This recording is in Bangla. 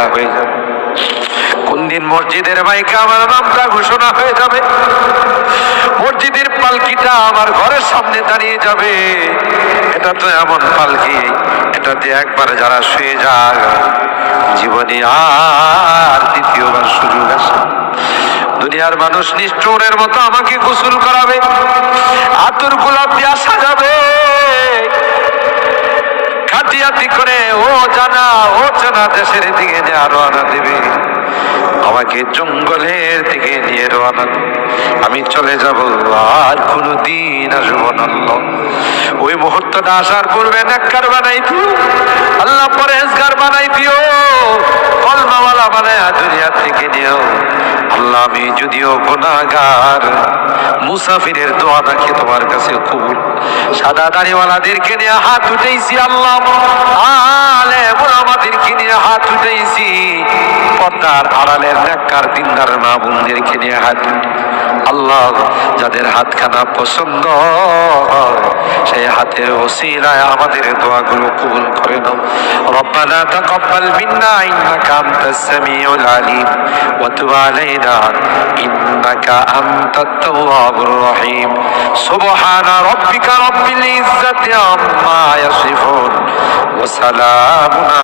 লেখা হয়ে যাবে। কোন দিন মসজিদের মাইকে আমার নামটা ঘোষণা হয়ে যাবে, মসজিদের পালকিটা আমার ঘরের সামনে দাঁড়িয়ে যাবে। এটা তো এমন পালকি, এটাতে একবার যারা শুয়ে যায় জীবনে আর দ্বিতীয়বার সুযোগ আসে। দুনিয়ার মানুষ নিষ্ঠুরের মতো আমাকে গোসল করাবে, আতর গোলাপ দিয়া সাজাবে, কাটিয়াতি করে ও জানা দেশের দিকে নিয়ে রওনা দেবে, আমাকে জঙ্গলের দিকে নিয়ে রওনা দেবে। আমি চলে যাব, আর কোনদিন আসবো না। ওই মুহূর্তটা আসার পূর্বে নেককার বানাই দিও আল্লাহ, পরেজগার বানাই দিও, কলমাওয়ালা বানায় দুনিয়া থেকে নিও আল্লাহ। আমি যদিও গুনাহগার, মুসাফিরের দোয়া নাকি তোমার কাছে কবুল। সাদা দাড়িওয়ালাদেরকে নিয়ে হাত উঠেছি আল্লাহ, আলেম ওলামাদেরকে নিয়ে হাত উঠেছি, পর্দার আড়ালের নেককার দিনদার মা বোনদেরকে নিয়ে হাত আল্লাহ। যাদের হাতখানা পছন্দ হয় সেই হাতের ওসিলায় আমাদের দোয়াগুলো কবুল করে নাও। রব্বানা তাকাব্বাল মিন্না ইন্নাকা আনতাস সামিউল আলিম ওয়া তুব আলাইনা ইন্নাকা আনতাত তাওয়াবুর রহিম। সুবহানা রাব্বিকা রাব্বিল ইজ্জাতি আম্মা ইয়াসিফুন ওয়া সালামুন